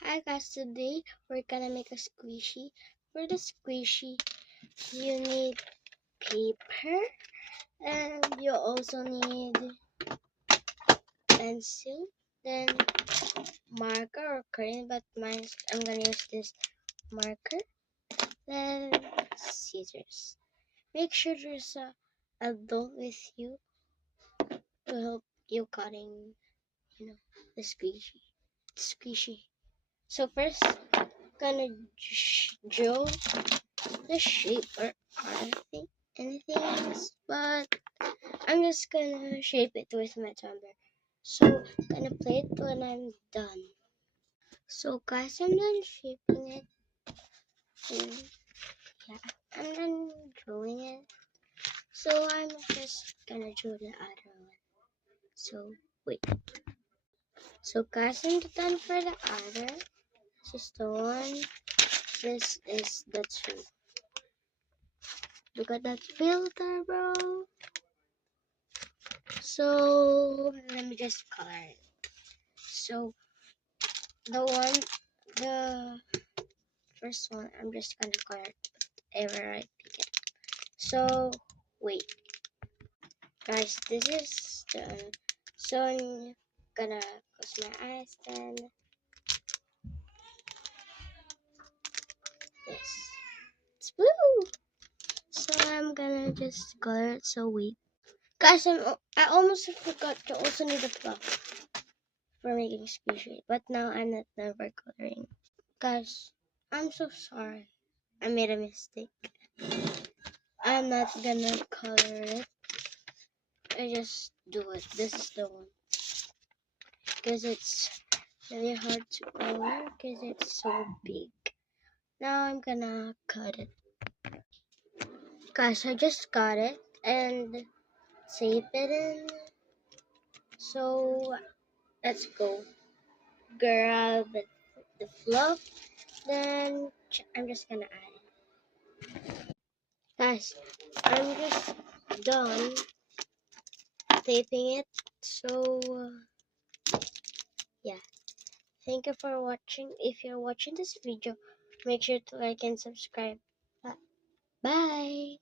Hi guys, today we're gonna make a squishy. For the squishy, you need paper and you also need pencil, then marker or crayon, but I'm gonna use this marker, then scissors. Make sure there's a adult with you to help you cutting, the squishy. So first, gonna draw the shape or anything else, but I'm just gonna shape it with my tumbler. So gonna play it when I'm done. So guys, I'm done shaping it. And yeah, I'm done drawing it. So I'm just gonna draw the other one. So wait. So guys, I'm done for the other. This is the one. This is the two. Look at that filter, bro. So let me just color it. So the first one, I'm just gonna color it wherever I pick it. So wait, guys, this is the. So I'm gonna close my eyes then. Yes, it's blue. So I'm gonna just color it. So wait, guys, I almost forgot to also need a fluff for making squishy, but now I'm not never coloring. Guys, I'm so sorry. I made a mistake. I'm not gonna color it. I just do it. This is the one. Because it's really hard to color because it's so big. Now I'm gonna cut it. Guys, I just got it and tape it in. So let's go. Grab the fluff. Then I'm just gonna add it. Guys, I'm just done taping it. So yeah, thank you for watching. If you're watching this video, make sure to like and subscribe. Bye.